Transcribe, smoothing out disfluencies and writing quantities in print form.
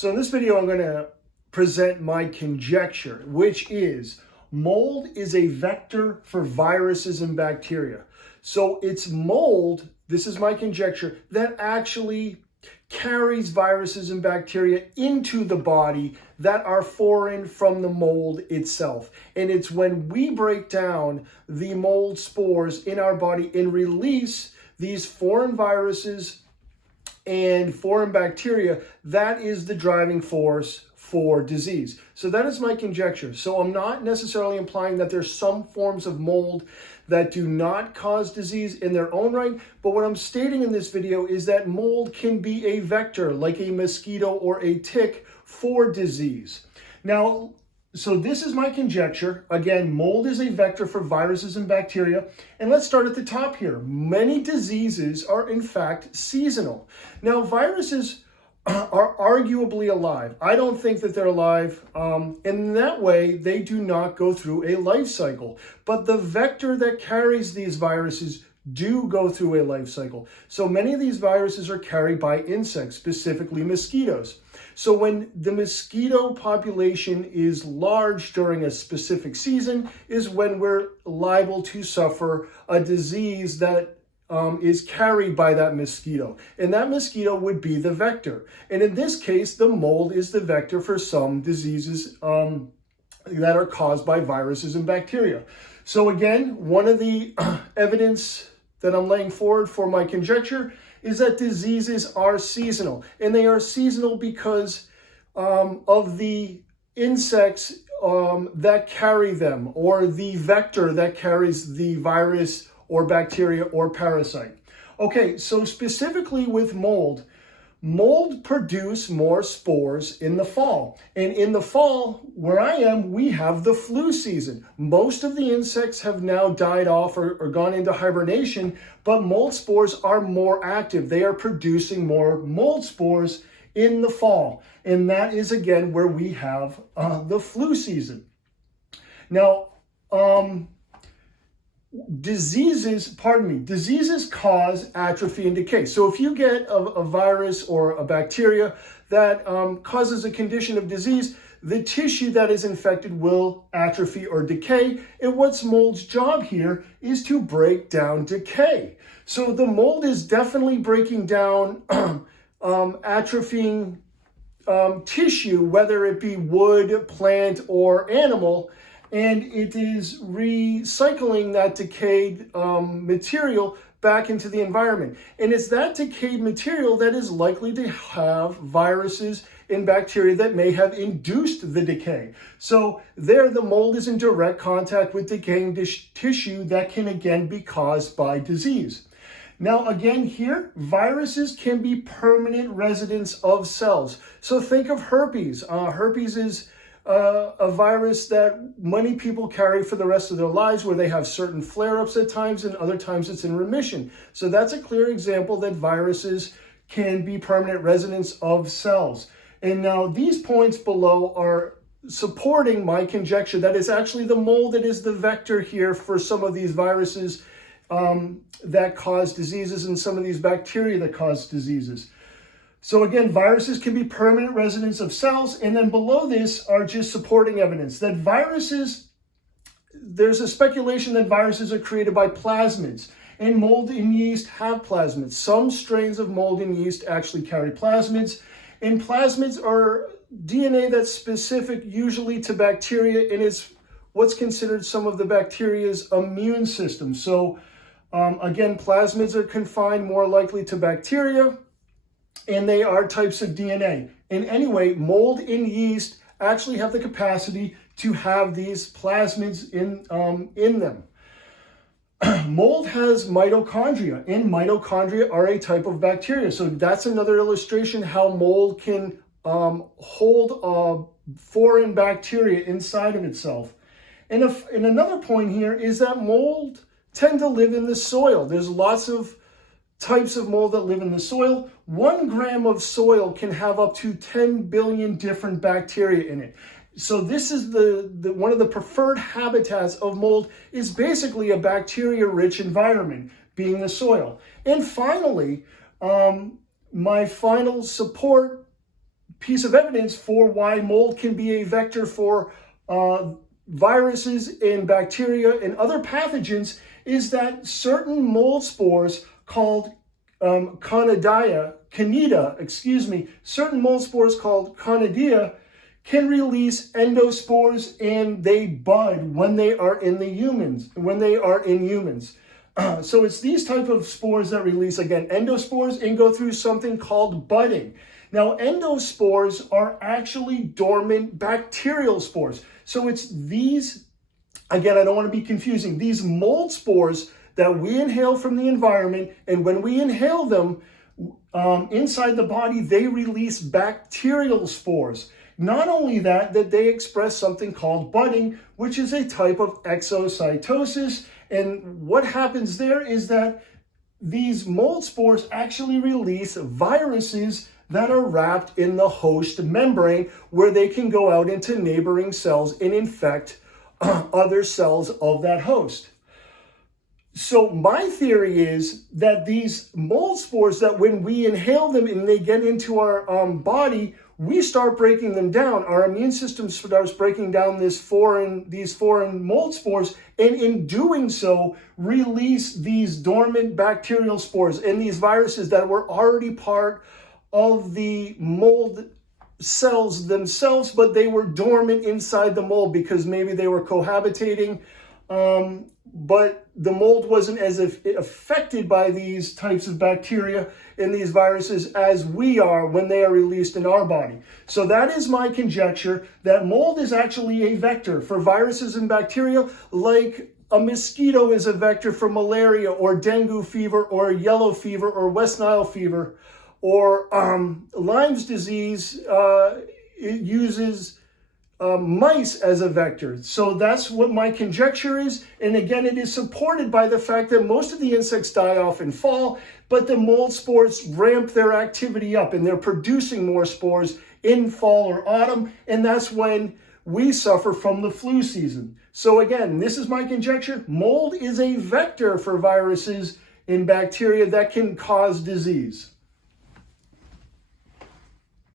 So in this video, I'm going to present my conjecture, which is mold is a vector for viruses and bacteria. So it's mold, this is my conjecture, that actually carries viruses and bacteria into the body that are foreign from the mold itself. And it's when we break down the mold spores in our body and release these foreign viruses and foreign bacteria, that is the driving force for disease. So that is my conjecture. So I'm not necessarily implying that there's some forms of mold that do not cause disease in their own right, but what I'm stating in this video is that mold can be a vector, like a mosquito or a tick, for disease. Now, so this is my conjecture. Again, mold is a vector for viruses and bacteria. And let's start at the top here. Many diseases are in fact seasonal. Now, viruses are arguably alive. I don't think that they're alive. In that way, they do not go through a life cycle. But the vector that carries these viruses do go through a life cycle. So many of these viruses are carried by insects, specifically mosquitoes. So when the mosquito population is large during a specific season is when we're liable to suffer a disease that is carried by that mosquito. And that mosquito would be the vector. And in this case, the mold is the vector for some diseases that are caused by viruses and bacteria. So again, one of the evidence that I'm laying forward for my conjecture is that diseases are seasonal. And they are seasonal because of the insects that carry them, or the vector that carries the virus or bacteria or parasite. Okay, so specifically with mold produce more spores in the fall. And in the fall, where I am, we have the flu season. Most of the insects have now died off or gone into hibernation, but mold spores are more active. They are producing more mold spores in the fall. And that is, again, where we have the flu season. Now, diseases cause atrophy and decay. So if you get a virus or a bacteria that causes a condition of disease, the tissue that is infected will atrophy or decay. And what's mold's job here is to break down decay. So the mold is definitely breaking down atrophying tissue, whether it be wood, plant, or animal, and it is recycling that decayed material back into the environment. And it's that decayed material that is likely to have viruses and bacteria that may have induced the decay. So there, the mold is in direct contact with decaying tissue that can again be caused by disease. Now, again, here, viruses can be permanent residents of cells. So think of herpes. Herpes is a virus that many people carry for the rest of their lives, where they have certain flare-ups at times and other times it's in remission. So that's a clear example that viruses can be permanent residents of cells. And now these points below are supporting my conjecture that it's actually the mold that is the vector here for some of these viruses that cause diseases and some of these bacteria that cause diseases. So again, viruses can be permanent residents of cells. And then below this are just supporting evidence that viruses, there's a speculation that viruses are created by plasmids. And mold and yeast have plasmids. Some strains of mold and yeast actually carry plasmids. And plasmids are DNA that's specific usually to bacteria, and it's what's considered some of the bacteria's immune system. So again, plasmids are confined more likely to bacteria, and they are types of DNA. And anyway, mold and yeast actually have the capacity to have these plasmids in them. Mold has mitochondria, and mitochondria are a type of bacteria. So that's another illustration how mold can hold a foreign bacteria inside of itself. And another point here is that mold tend to live in the soil. There's lots of types of mold that live in the soil. 1 gram of soil can have up to 10 billion different bacteria in it. So this is the one of the preferred habitats of mold is basically a bacteria-rich environment, being the soil. And finally, my final support piece of evidence for why mold can be a vector for viruses and bacteria and other pathogens is that certain mold spores called Candida, certain mold spores called Candida can release endospores and they bud when they are in humans. So it's these type of spores that release, again, endospores and go through something called budding. Now, endospores are actually dormant bacterial spores. So it's these, again, I don't want to be confusing, these mold spores that we inhale from the environment, and when we inhale them inside the body, they release bacterial spores. Not only that they express something called budding, which is a type of exocytosis. And what happens there is that these mold spores actually release viruses that are wrapped in the host membrane, where they can go out into neighboring cells and infect other cells of that host. So my theory is that these mold spores, that when we inhale them and they get into our body, we start breaking them down. Our immune system starts breaking down these foreign mold spores, and in doing so, release these dormant bacterial spores and these viruses that were already part of the mold cells themselves, but they were dormant inside the mold because maybe they were cohabitating. But the mold wasn't as affected by these types of bacteria and these viruses as we are when they are released in our body. So that is my conjecture, that mold is actually a vector for viruses and bacteria, like a mosquito is a vector for malaria or dengue fever or yellow fever or West Nile fever, or Lyme's disease. It uses mice as a vector. So that's what my conjecture is. And again, it is supported by the fact that most of the insects die off in fall, but the mold spores ramp their activity up and they're producing more spores in fall or autumn. And that's when we suffer from the flu season. So again, this is my conjecture. Mold is a vector for viruses and bacteria that can cause disease.